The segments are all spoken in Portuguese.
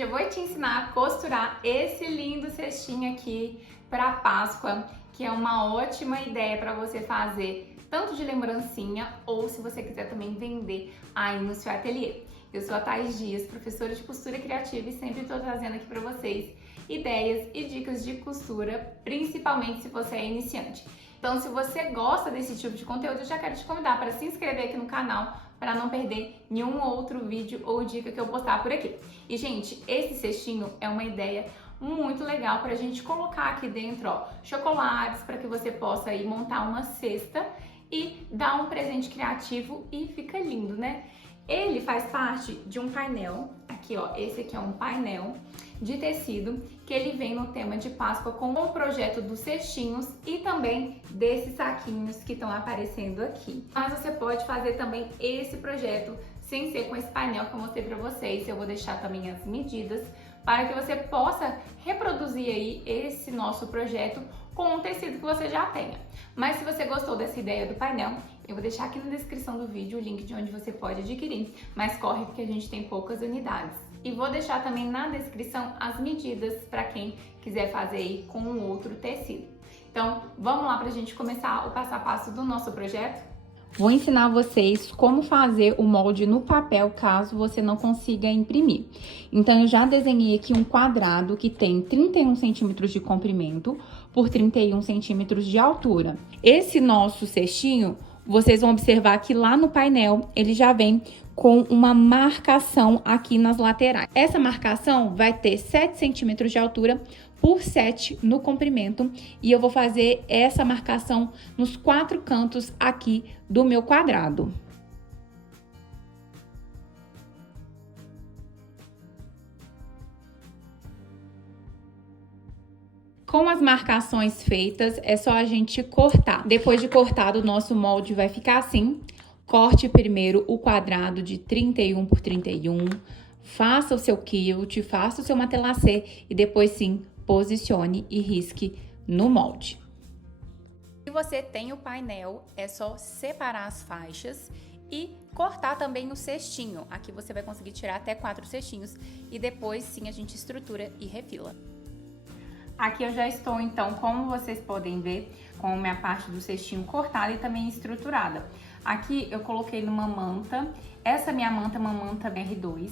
vídeo eu vou te ensinar a costurar esse lindo cestinho aqui para Páscoa, que é uma ótima ideia para você fazer tanto de lembrancinha ou se você quiser também vender aí no seu ateliê. Eu sou a Thaís Dias, professora de costura criativa e sempre estou trazendo aqui para vocês ideias e dicas de costura, principalmente se você é iniciante. Então, se você gosta desse tipo de conteúdo, eu já quero te convidar para se inscrever aqui no canal para não perder nenhum outro vídeo ou dica que eu postar por aqui. E, gente, esse cestinho é uma ideia muito legal para a gente colocar aqui dentro, ó, chocolates, para que você possa aí montar uma cesta e dar um presente criativo e fica lindo, né? Ele faz parte de um painel, aqui ó, esse aqui é um painel de tecido que ele vem no tema de Páscoa com o projeto dos cestinhos e também desses saquinhos que estão aparecendo aqui. Mas você pode fazer também esse projeto sem ser com esse painel que eu mostrei para vocês. Eu vou deixar também as medidas para que você possa reproduzir aí esse nosso projeto com o tecido que você já tenha. Mas se você gostou dessa ideia do painel, eu vou deixar aqui na descrição do vídeo o link de onde você pode adquirir, mas corre porque a gente tem poucas unidades. E vou deixar também na descrição as medidas para quem quiser fazer aí com um outro tecido. Então, vamos lá para a gente começar o passo a passo do nosso projeto? Vou ensinar vocês como fazer o molde no papel, caso você não consiga imprimir. Então, eu já desenhei aqui um quadrado que tem 31 centímetros de comprimento por 31 centímetros de altura. Esse nosso cestinho, vocês vão observar que lá no painel, ele já vem com uma marcação aqui nas laterais. Essa marcação vai ter 7 centímetros de altura por 7 no comprimento e eu vou fazer essa marcação nos 4 cantos aqui do meu quadrado. Com as marcações feitas, é só a gente cortar. Depois de cortado, o nosso molde vai ficar assim. Corte primeiro o quadrado de 31 por 31, faça o seu quilt, faça o seu matelassé e depois sim, posicione e risque no molde. Se você tem o painel, é só separar as faixas e cortar também o cestinho. Aqui você vai conseguir tirar até 4 cestinhos e depois sim a gente estrutura e refila. Aqui eu já estou, então, como vocês podem ver, com a minha parte do cestinho cortada e também estruturada. Aqui eu coloquei numa manta, essa minha manta é uma manta R2.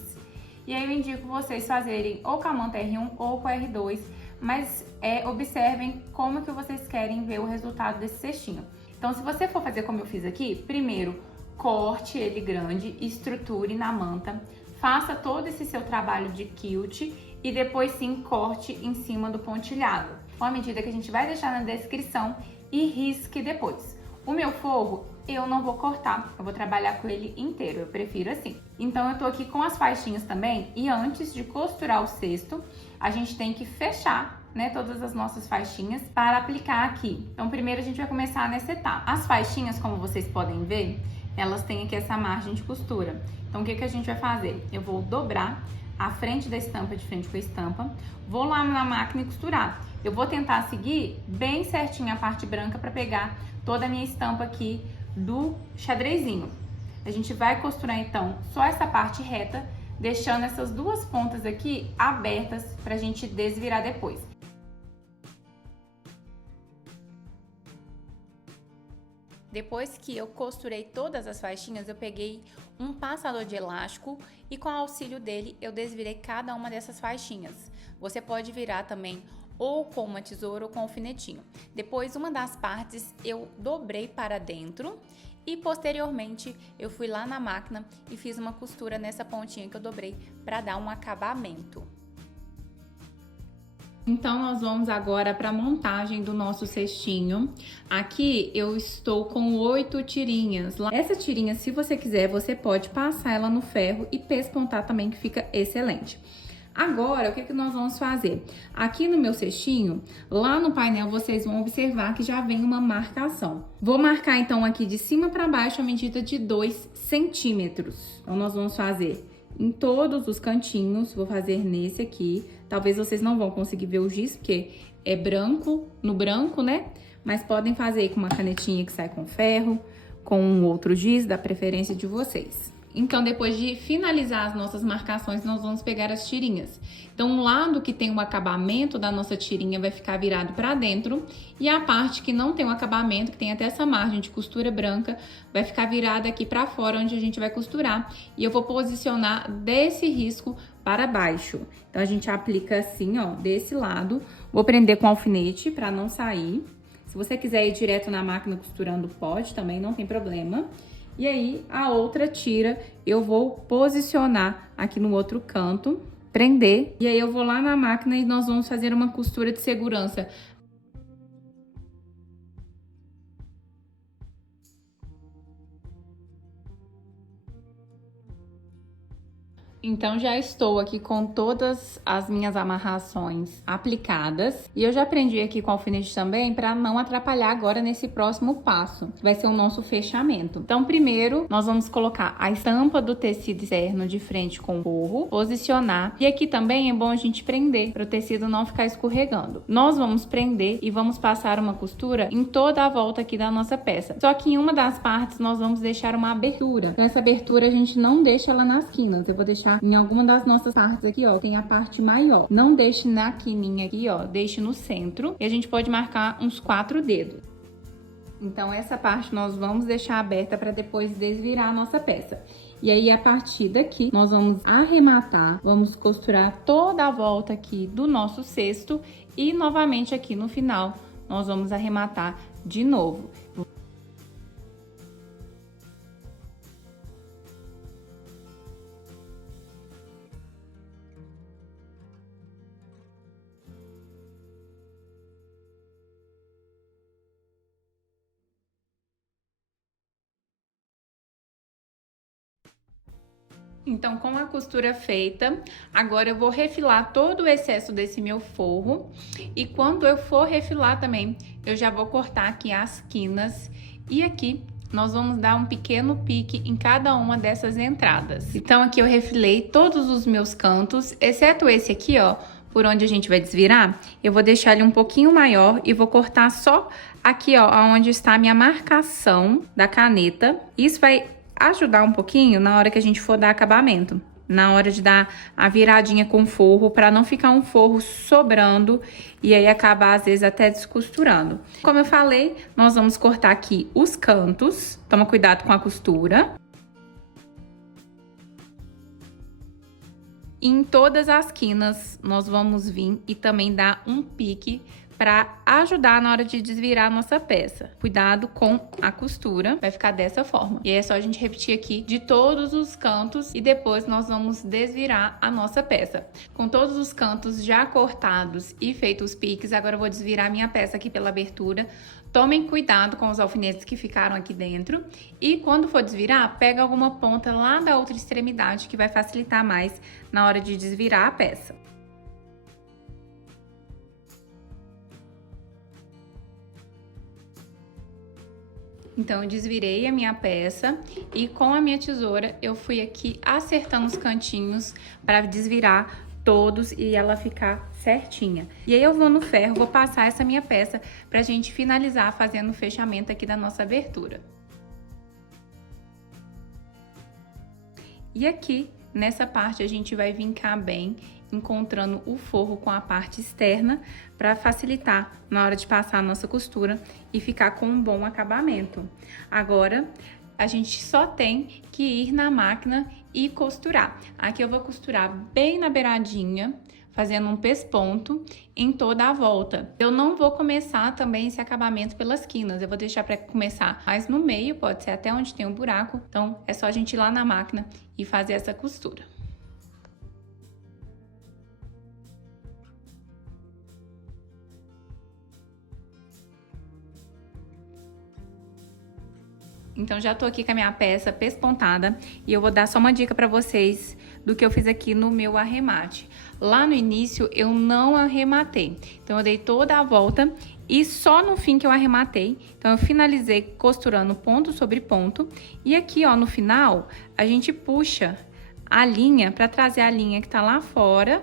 E aí eu indico vocês fazerem ou com a manta R1 ou com a R2, mas observem como que vocês querem ver o resultado desse cestinho. Então, se você for fazer como eu fiz aqui, primeiro corte ele grande, estruture na manta, faça todo esse seu trabalho de quilt e depois sim corte em cima do pontilhado, com a medida que a gente vai deixar na descrição e risque depois. O meu forro eu não vou cortar, eu vou trabalhar com ele inteiro, eu prefiro assim. Então eu tô aqui com as faixinhas também e antes de costurar o cesto, a gente tem que fechar, né, todas as nossas faixinhas para aplicar aqui. Então primeiro a gente vai começar nessa etapa. As faixinhas, como vocês podem ver, elas têm aqui essa margem de costura. Então o que que a gente vai fazer? Eu vou dobrar a frente da estampa de frente com a estampa, vou lá na máquina e costurar. Eu vou tentar seguir bem certinho a parte branca para pegar toda a minha estampa aqui do xadrezinho. A gente vai costurar então só essa parte reta, deixando essas duas pontas aqui abertas pra gente desvirar depois. Depois que eu costurei todas as faixinhas, eu peguei um passador de elástico e com o auxílio dele eu desvirei cada uma dessas faixinhas. Você pode virar também ou com uma tesoura ou com um alfinetinho. Depois, uma das partes eu dobrei para dentro e posteriormente eu fui lá na máquina e fiz uma costura nessa pontinha que eu dobrei para dar um acabamento. Então, nós vamos agora para a montagem do nosso cestinho. Aqui eu estou com 8 tirinhas. Essa tirinha, se você quiser, você pode passar ela no ferro e pespontar também, que fica excelente. Agora, o que nós vamos fazer? Aqui no meu cestinho, lá no painel, vocês vão observar que já vem uma marcação. Vou marcar, então, aqui de cima para baixo a medida de 2 centímetros. Então, nós vamos fazer em todos os cantinhos, vou fazer nesse aqui. Talvez vocês não vão conseguir ver o giz, porque é branco, no branco, né? Mas podem fazer aí com uma canetinha que sai com ferro, com um outro giz, da preferência de vocês. Então, depois de finalizar as nossas marcações, nós vamos pegar as tirinhas. Então, o lado que tem o acabamento da nossa tirinha vai ficar virado para dentro e a parte que não tem o acabamento, que tem até essa margem de costura branca, vai ficar virada aqui para fora, onde a gente vai costurar. E eu vou posicionar desse risco para baixo. Então, a gente aplica assim, ó, desse lado. Vou prender com alfinete para não sair. Se você quiser ir direto na máquina costurando, pode também, não tem problema. E aí, a outra tira eu vou posicionar aqui no outro canto, prender. E aí, eu vou lá na máquina e nós vamos fazer uma costura de segurança. Então, já estou aqui com todas as minhas amarrações aplicadas. E eu já prendi aqui com alfinete também para não atrapalhar agora nesse próximo passo. Vai ser o nosso fechamento. Então, primeiro, nós vamos colocar a estampa do tecido externo de frente com o forro, posicionar. E aqui também é bom a gente prender para o tecido não ficar escorregando. Nós vamos prender e vamos passar uma costura em toda a volta aqui da nossa peça. Só que em uma das partes nós vamos deixar uma abertura. Então, essa abertura a gente não deixa ela nas quinas. Eu vou deixar em alguma das nossas partes aqui, ó, tem a parte maior. Não deixe na quininha aqui, ó, deixe no centro. E a gente pode marcar uns 4 dedos. Então, essa parte nós vamos deixar aberta para depois desvirar a nossa peça. E aí, a partir daqui, nós vamos arrematar, vamos costurar toda a volta aqui do nosso cesto. E, novamente, aqui no final, nós vamos arrematar de novo. Então, com a costura feita, agora eu vou refilar todo o excesso desse meu forro. E quando eu for refilar também, eu já vou cortar aqui as quinas. E aqui, nós vamos dar um pequeno pique em cada uma dessas entradas. Então, aqui eu refilei todos os meus cantos, exceto esse aqui, ó, por onde a gente vai desvirar. Eu vou deixar ele um pouquinho maior e vou cortar só aqui, ó, onde está a minha marcação da caneta. Isso vai ajudar um pouquinho na hora que a gente for dar acabamento, na hora de dar a viradinha com forro, para não ficar um forro sobrando e aí acabar às vezes até descosturando. Como eu falei, nós vamos cortar aqui os cantos, toma cuidado com a costura. E em todas as quinas nós vamos vir e também dar um pique para ajudar na hora de desvirar a nossa peça. Cuidado com a costura, vai ficar dessa forma. E aí é só a gente repetir aqui de todos os cantos e depois nós vamos desvirar a nossa peça. Com todos os cantos já cortados e feitos os piques, agora eu vou desvirar a minha peça aqui pela abertura. Tomem cuidado com os alfinetes que ficaram aqui dentro e quando for desvirar, pega alguma ponta lá da outra extremidade que vai facilitar mais na hora de desvirar a peça. Então, eu desvirei a minha peça e com a minha tesoura eu fui aqui acertando os cantinhos para desvirar todos e ela ficar certinha. E aí eu vou no ferro, vou passar essa minha peça pra gente finalizar fazendo o fechamento aqui da nossa abertura. E aqui, nessa parte, a gente vai vincar bem, encontrando o forro com a parte externa para facilitar na hora de passar a nossa costura e ficar com um bom acabamento. Agora, a gente só tem que ir na máquina e costurar. Aqui eu vou costurar bem na beiradinha, fazendo um pesponto em toda a volta. Eu não vou começar também esse acabamento pelas quinas, eu vou deixar para começar mais no meio, pode ser até onde tem um buraco. Então, é só a gente ir lá na máquina e fazer essa costura. Então, já tô aqui com a minha peça pespontada e eu vou dar só uma dica pra vocês do que eu fiz aqui no meu arremate. Lá no início, eu não arrematei. Então, eu dei toda a volta e só no fim que eu arrematei. Então, eu finalizei costurando ponto sobre ponto. E aqui, ó, no final, a gente puxa a linha pra trazer a linha que tá lá fora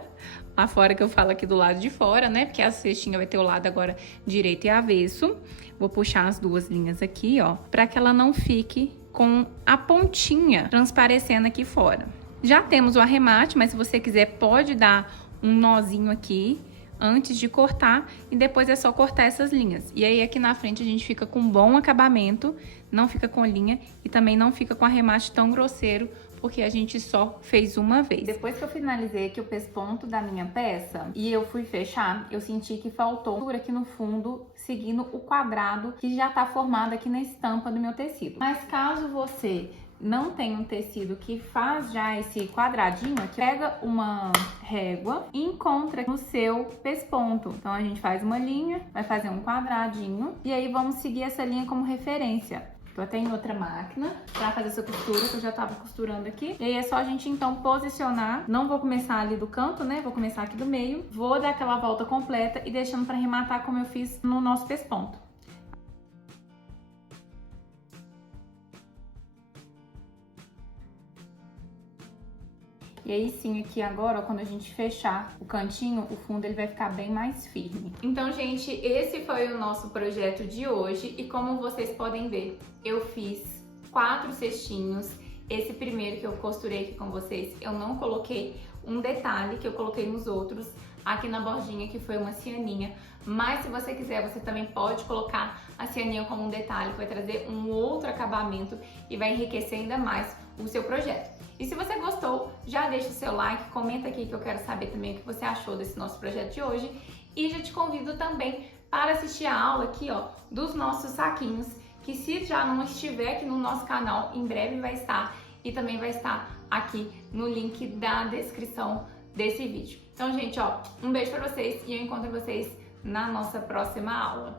que eu falo aqui do lado de fora, né? Porque a cestinha vai ter o lado agora direito e avesso. Vou puxar as duas linhas aqui, ó, pra que ela não fique com a pontinha transparecendo aqui fora. Já temos o arremate, mas se você quiser pode dar um nozinho aqui antes de cortar e depois é só cortar essas linhas. E aí aqui na frente a gente fica com um bom acabamento, não fica com linha e também não fica com arremate tão grosseiro, porque a gente só fez uma vez. Depois que eu finalizei aqui o pesponto da minha peça e eu fui fechar, eu senti que faltou costura aqui no fundo, seguindo o quadrado que já tá formado aqui na estampa do meu tecido. Mas caso você não tem um tecido que faz já esse quadradinho aqui, pega uma régua e encontra no seu pesponto. Então a gente faz uma linha, vai fazer um quadradinho e aí vamos seguir essa linha como referência. Tô até em outra máquina pra fazer essa costura, que eu já tava costurando aqui. E aí é só a gente então posicionar. Não vou começar ali do canto, né? Vou começar aqui do meio. Vou dar aquela volta completa e deixando pra arrematar como eu fiz no nosso pesponto. E aí sim, aqui agora, ó, quando a gente fechar o cantinho, o fundo ele vai ficar bem mais firme. Então, gente, esse foi o nosso projeto de hoje. E como vocês podem ver, eu fiz 4 cestinhos. Esse primeiro que eu costurei aqui com vocês, eu não coloquei um detalhe que eu coloquei nos outros. Aqui na bordinha, que foi uma cianinha. Mas se você quiser, você também pode colocar a cianinha como um detalhe, que vai trazer um outro acabamento e vai enriquecer ainda mais o seu projeto. E se você gostou, já deixa o seu like, comenta aqui que eu quero saber também o que você achou desse nosso projeto de hoje. E já te convido também para assistir a aula aqui, ó, dos nossos saquinhos, que se já não estiver aqui no nosso canal, em breve vai estar. E também vai estar aqui no link da descrição desse vídeo. Então, gente, ó, um beijo pra vocês e eu encontro vocês na nossa próxima aula.